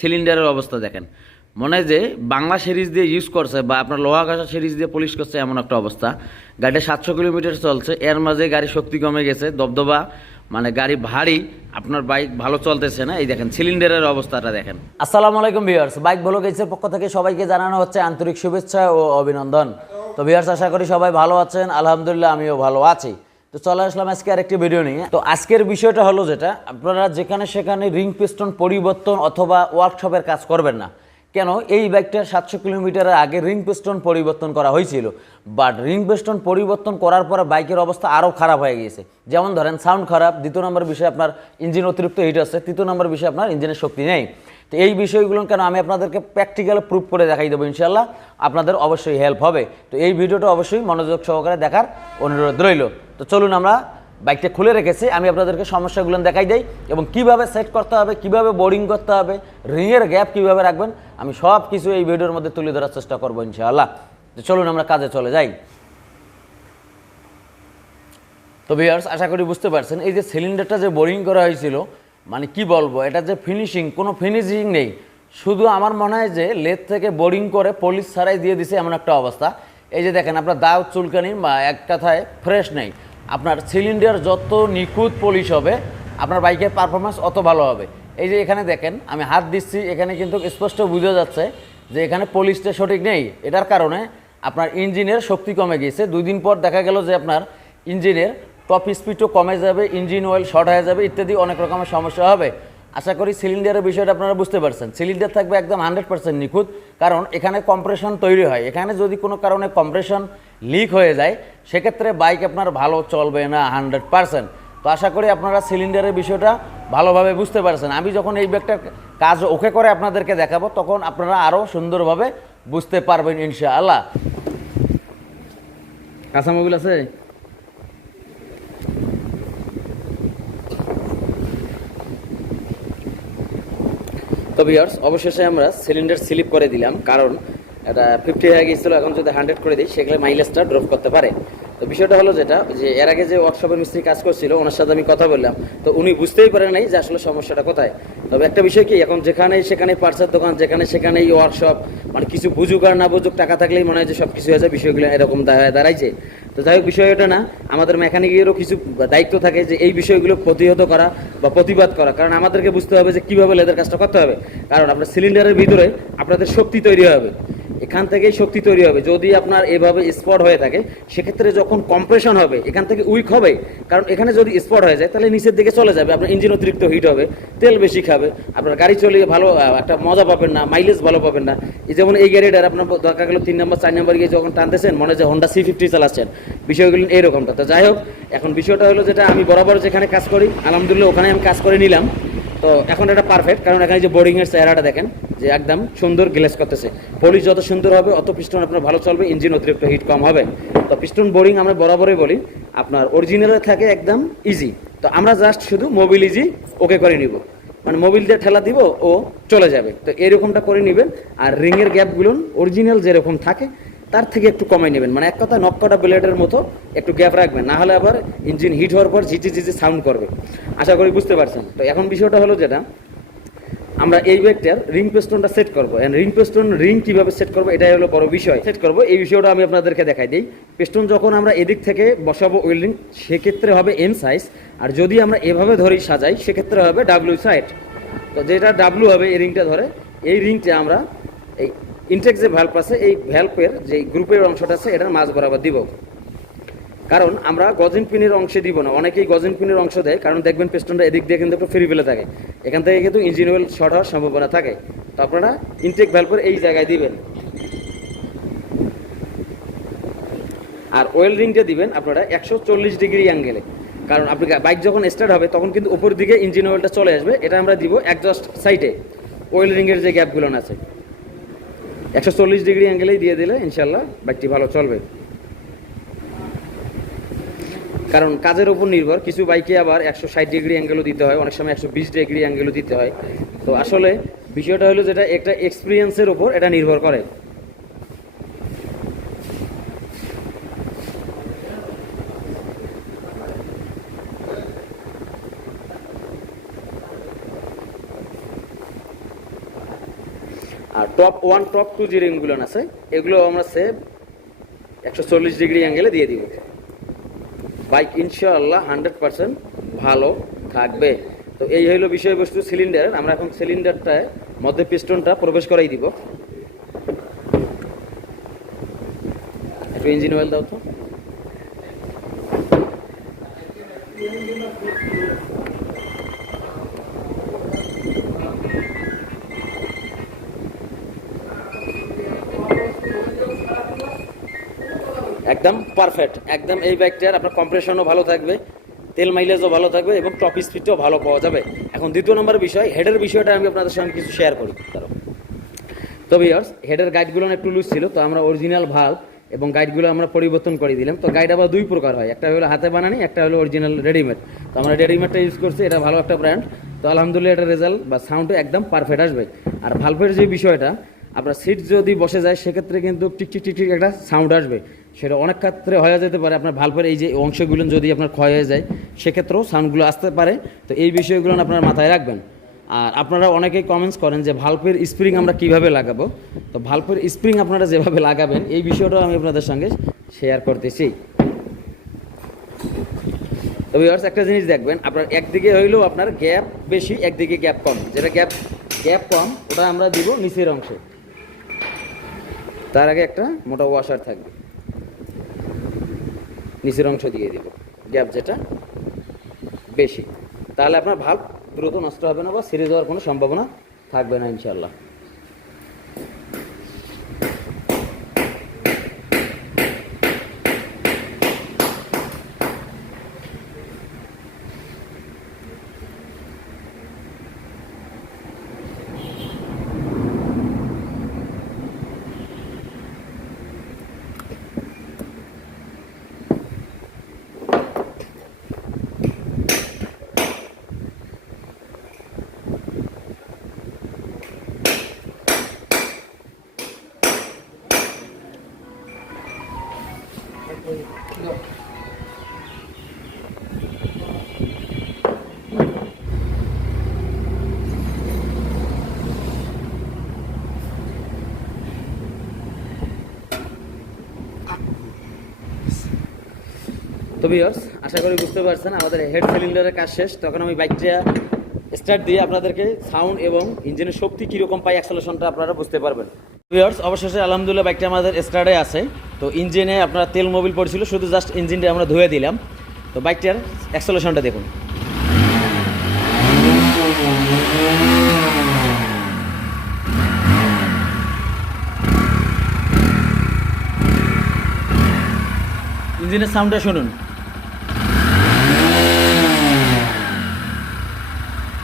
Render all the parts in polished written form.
সিলিন্ডারের অবস্থা দেখেন, মনে হয় যে বাংলা সিরিজ দিয়ে ইউজ করছে বা আপনার লোহা ঘাসা সিরিজ দিয়ে পলিশ করছে এমন একটা অবস্থা। গাড়িটা 700 কিলোমিটার চলছে, এর মাঝে গাড়ি শক্তি কমে গেছে, দবদবা মানে গাড়ি ভারী, আপনার বাইক ভালো চলতেছে না। এই দেখেন সিলিন্ডারের অবস্থাটা দেখেন। আসসালামু আলাইকুম ভিউয়ার্স, বাইক ভালো গেছের পক্ষ থেকে সবাইকে জানানো হচ্ছে আন্তরিক শুভেচ্ছা ও অভিনন্দন। তো ভিউয়ার্স, আশা করি সবাই ভালো আছেন, আলহামদুলিল্লাহ আমিও ভালো আছি। তো চলে আসলাম আজকে আরেকটি ভিডিও নিয়ে। তো আজকের বিষয়টা হলো যেটা, আপনারা যেখানে সেখানে রিং পিস্টন পরিবর্তন অথবা ওয়ার্কশপের কাজ করবেন না। কেন? এই বাইকটা 700 কিলোমিটারের আগে রিং পিস্টন পরিবর্তন করা হয়েছিল, বাট রিং পিস্টন পরিবর্তন করার পরে বাইকের অবস্থা আরও খারাপ হয়ে গিয়েছে। যেমন ধরেন সাউন্ড খারাপ, দ্বিতীয় নম্বর বিষয় আপনার ইঞ্জিন অতিরিক্ত হিট আছে, তৃতীয় নম্বর বিষয় আপনার ইঞ্জিনের শক্তি নেই। তো এই বিষয়গুলো কেন আমি আপনাদেরকে প্র্যাকটিক্যালি প্রুভ করে দেখাই দেবো, ইনশাল্লাহ আপনাদের অবশ্যই হেল্প হবে। তো এই ভিডিওটা অবশ্যই মনোযোগ সহকারে দেখার অনুরোধ রইল। তো চলুন, আমরা বাইকটা খুলে রেখেছি, আমি আপনাদেরকে সমস্যাগুলো দেখাই দেই এবং কিভাবে সেট করতে হবে, কিভাবে বোর্ডিং করতে হবে, রিংয়ের গ্যাপ কিভাবে রাখবেন, আমি সব কিছু এই ভিডিওর মধ্যে তুলে ধরার চেষ্টা করবো ইনশাআল্লাহ। তো চলুন আমরা কাজে চলে যাই। তো ভিউয়ার্স, আশা করি বুঝতে পারছেন, এই যে সিলিন্ডারটা যে বোরিং করা হয়েছিল, মানে কি বলবো, এটা যে ফিনিশিং, কোনো ফিনিশিং নেই। শুধু আমার মনে হয় যে লেদ থেকে বোরিং করে পলিশ ছাড়াই দিয়ে দিছে এমন একটা অবস্থা। এই যে দেখেন, আপনার দাও চুলকানি বা এক কথায় ফ্রেশ নেই। আপনার সিলিন্ডার যত নিখুঁত পলিশ হবে, আপনার বাইকের পারফরমেন্স অত ভালো হবে। এই যে এখানে দেখেন, আমি হাত দিচ্ছি, এখানে কিন্তু স্পষ্ট বোঝা যাচ্ছে যে এখানে পলিশটা সঠিক নেই। এটার কারণে আপনার ইঞ্জিনের শক্তি কমে গিয়েছে। 2 দিন পর দেখা গেল যে আপনার ইঞ্জিনের টপ স্পিডও কমে যাবে, ইঞ্জিন অয়েল শর্ট হয়ে যাবে, ইত্যাদি অনেক রকমের সমস্যা হবে। আশা করি সিলিন্ডারের বিষয়টা আপনারা বুঝতে পারছেন। সিলিন্ডার থাকবে একদম 100% নিখুঁত, কারণ এখানে কম্প্রেশন তৈরি হয়। এখানে যদি কোনো কারণে কম্প্রেশন লিক হয়ে যায়, সেক্ষেত্রে বাইক আপনার ভালো চলবে না 100%। তো আশা করি আপনারা সিলিন্ডারের বিষয়টা ভালোভাবে বুঝতে পারছেন। আমি যখন এই ব্যাগটার কাজ ওকে করে আপনাদেরকে দেখাবো, তখন আপনারা আরও সুন্দরভাবে বুঝতে পারবেন ইনশাআল্লাহ। কাঁচা মোবিল আছে? তো ভিউয়ার্স, অবশেষে আমরা সিলিন্ডার স্লিপ করে দিলাম, কারণ এটা 50 হয়ে গিয়েছিল। এখন যদি 100 করে দিই, সেগুলো মাইলেজটা ড্রপ করতে পারে। তো বিষয়টা হলো যেটা, যে এর আগে যে ওয়ার্কশপের মিস্ত্রি কাজ করছিল, ওনার সাথে আমি কথা বললাম, তো উনি বুঝতেই পারেন নাই যে আসলে সমস্যাটা কোথায়। তবে একটা বিষয় কি, এখন যেখানে সেখানে পার্টসের দোকান, যেখানে সেখানেই ওয়ার্কশপ, মানে কিছু বুঝুক আর না বুঝুক, টাকা থাকলেই মনে হয় যে সব কিছু হয়ে যায়। বিষয়গুলো এরকম দাঁড়াইছে। তো যাই হোক, বিষয় এটা না, আমাদের মেকানিকেরও কিছু দায়িত্ব থাকে যে এই বিষয়গুলো প্রতিহত করা বা প্রতিবাদ করা। কারণ আমাদেরকে বুঝতে হবে যে কীভাবে লেদার কাজটা করতে হবে। কারণ আপনার সিলিন্ডারের ভিতরে আপনাদের শক্তি তৈরি হবে, এখান থেকেই শক্তি তৈরি হবে। যদি আপনার এভাবে স্পট হয়ে থাকে, সেক্ষেত্রে যখন কম্প্রেশন হবে, এখান থেকে উইক হবে। কারণ এখানে যদি স্পট হয়ে যায়, তাহলে নিচের দিকে চলে যাবে, আপনার ইঞ্জিন অতিরিক্ত হিট হবে, তেল বেশি খাবে, আপনার গাড়ি চলিয়ে ভালো একটা মজা পাবেন না, মাইলেজ ভালো পাবেন না। এই যেমন এই গাড়িটার আপনার দরকার গেল 3 নম্বর 4 নম্বর গিয়ে যখন টানতেছেন, মনে হয় যে হোন্ডা C50 চালাচ্ছেন। বিষয়গুলো এইরকমটা। তো যাই হোক, এখন বিষয়টা হলো যেটা, আমি বরাবর যেখানে কাজ করি, আলহামদুলিল্লাহ ওখানে আমি কাজ করে নিলাম। তো এখন এটা পারফেক্ট, কারণ এখানে যে বোর্ডিংয়ের চেহারাটা দেখেন, যে একদম সুন্দর গ্লেজ করতেছে। পলিশ যত সুন্দর হবে, অত পিস্টন আপনার ভালো চলবে, ইঞ্জিন অতিরিক্ত হিট কম হবে। তো পিস্টন বোর্ডিং আমরা বরাবরই বলি, আপনার অরিজিনালে থাকে একদম ইজি। তো আমরা জাস্ট শুধু মোবিল ইজি ওকে করে নিব, মানে মোবিল দিয়ে ঠেলা দিব, ও চলে যাবে। তো এরকমটা করে নেবেন। আর রিংয়ের গ্যাপগুলো অরিজিনাল যেরকম থাকে তার থেকে একটু কমাই নেবেন, মানে এক কথা নককটা ব্লেডের মতো একটু গ্যাপ রাখবেন, না হলে আবার ইঞ্জিন হিট হওয়ার পর ঝিঝি ঝিঝি সাউন্ড করবে। আশা করি বুঝতে পারছেন। তো এখন বিষয়টা হলো যেটা, আমরা এই ব্যাগটার রিং পিস্টনটা সেট করবো। এন্ড রিং পিস্টন রিং কিভাবে সেট করবো, এটাই হলো বড় বিষয়। সেট করবো এই বিষয়টা আমি আপনাদেরকে দেখাই দিই। পিস্টন যখন আমরা এদিক থেকে বসাবো ওয়েল্ডিং, সেক্ষেত্রে হবে এম সাইজ, আর যদি আমরা এভাবে ধরেই সাজাই, সেক্ষেত্রে হবে ডাব্লিউ সাইড। তো যেটা ডাব্লিউ হবে, এই রিংটা ধরে, এই রিংটা আমরা এই ইনটেক যে ভ্যালভ আছে, এই ভ্যালভের যে গ্রুপের অংশটা আছে, এটার মাঝ বরাবর দিব। কারণ আমরা গজিন পিনের অংশে দিব না, অনেকেই গজিন পিনের অংশ দেয়, কারণ দেখবেন পিস্টনটা এদিক দিয়ে কিন্তু একটু ফ্রি ফেলে থাকে, এখান থেকে কিন্তু ইঞ্জিন অয়েল শর্ট হওয়ার সম্ভাবনা থাকে। তো আপনারা ইনটেক ভ্যালভের এই জায়গায় দিবেন, আর ওয়েল রিংটা দিবেন আপনারা 140 ডিগ্রি অ্যাঙ্গেলে। কারণ আপনি বাইক যখন স্টার্ট হবে, তখন কিন্তু উপর দিকে ইঞ্জিন অয়েলটা চলে আসবে। এটা আমরা দিব একজস্ট সাইডে, ওয়েল রিংয়ের যে গ্যাপগুলো আছে 140 ডিগ্রি অ্যাঙ্গেলেই দিয়ে দিলে ইনশাল্লাহ বাইকটি ভালো চলবে। কারণ কাজের উপর নির্ভর, কিছু বাইকে আবার 160 ডিগ্রি অ্যাঙ্গেলও দিতে হয়, অনেক সময় 120 ডিগ্রি অ্যাঙ্গেলও দিতে হয়। তো আসলে বিষয়টা হলো যেটা, একটা এক্সপিরিয়েন্সের উপর এটা নির্ভর করে। আর টপ 1 টপ 2 যে রিংগুলো আছে এগুলো আমরা সেভ 140 ডিগ্রি অ্যাঙ্গেলে দিয়ে দিব। বাইক ইনশাআল্লাহ 100% ভালো থাকবে। তো এই হলো বিষয়বস্তু সিলিন্ডারের। আমরা এখন সিলিন্ডারটায় মধ্যে পিস্টনটা প্রবেশ করাই দিব। একটু ইঞ্জিন অয়েল দাও তো। একদম পারফেক্ট, একদম এই বাইকটার আপনার কম্প্রেশনও ভালো থাকবে, তেল মাইলেজও ভালো থাকবে এবং টপ স্পিডটাও ভালো পাওয়া যাবে। এখন দ্বিতীয় নম্বর বিষয়, হেডের বিষয়টা আমি আপনাদের সঙ্গে কিছু শেয়ার করি। তো ভিউয়ার্স, হেডের গাইডগুলো একটু লুজ ছিল, তো আমরা অরিজিনাল ভাল্ব এবং গাইডগুলো আমরা পরিবর্তন করে দিলাম। তো গাইড আবার দুই প্রকার হয়, একটা হলো হাতে বানানি, একটা হলো অরিজিনাল রেডিমেড। তো আমরা রেডিমেডটা ইউজ করছি, এটা ভালো একটা ব্র্যান্ড। তো আলহামদুলিল্লাহ এটা রেজাল্ট বা সাউন্ডও একদম পারফেক্ট আসবে। আর ভাল্বের যে বিষয়টা, আপনার সিট যদি বসে যায় সেক্ষেত্রে কিন্তু টিক টিক টিক টিক একটা সাউন্ড আসবে। সেটা অনেক ক্ষেত্রে হয়ে যেতে পারে আপনার ভাল্বের এই যে অংশগুলো যদি আপনার ক্ষয় হয়ে যায় সেক্ষেত্রেও সাউন্ডগুলো আসতে পারে। তো এই বিষয়গুলো আপনার মাথায় রাখবেন। আর আপনারা অনেকেই কমেন্টস করেন যে ভাল্বের স্প্রিং আমরা কিভাবে লাগাবো। তো ভাল্বের স্প্রিং আপনারা যেভাবে লাগাবেন এই বিষয়টাও আমি আপনাদের সঙ্গে শেয়ার করতেছি। তো ভিউয়ার্স, একটা জিনিস দেখবেন, আপনার একদিকে হইলেও আপনার গ্যাপ বেশি, একদিকে গ্যাপ কম। যেটা গ্যাপ কম ওটা আমরা দিব নিচের অংশে, তার আগে একটা মোটা ওয়াশার থাকবে, নিচের অংশ দিয়ে দিব গ্যাপ যেটা বেশি। তাহলে আপনার ভাল্ব দ্রুত নষ্ট হবে না বা ছিঁড়ে যাওয়ার কোনো সম্ভাবনা থাকবে না ইনশাআল্লাহ। তো ভিউয়ার্স, আশা করি বুঝতে পারছেন আমাদের হেড সিলিন্ডারের কাজ শেষ। তখন আমি বাইকটা স্টার্ট দিয়ে আপনাদেরকে সাউন্ড এবং ইঞ্জিনের শক্তি কীরকম পাই, অ্যাক্সেলারেশনটা আপনারা বুঝতে পারবেন। ভিউয়ার্স, অবশেষে আলহামদুলিল্লাহ বাইকটা আমাদের স্টার্টে আছে। তো ইঞ্জিনে আপনার তেল মোবিল পড়ছিল, শুধু জাস্ট ইঞ্জিনটা আমরা ধুয়ে দিলাম। তো বাইকটার অ্যাক্সেলারেশনটা দেখুন। ইঞ্জিনের সাউন্ডটা শুনুন,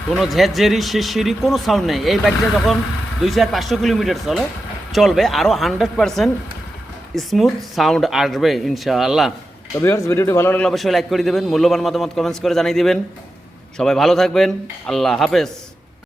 কোনো ঝেরঝেরি শিরশিরি কোনো সাউন্ড নেই। এই বাইকটা যখন 200-500 কিলোমিটার চলবে আরও 100% স্মুথ সাউন্ড আসবে ইনশাআল্লাহ। তো ভিউয়ার্স, ভিডিওটি ভালো লাগলে অবশ্যই লাইক করে দেবেন, মূল্যবান মতামত কমেন্টস করে জানিয়ে দেবেন। সবাই ভালো থাকবেন, আল্লাহ হাফেজ।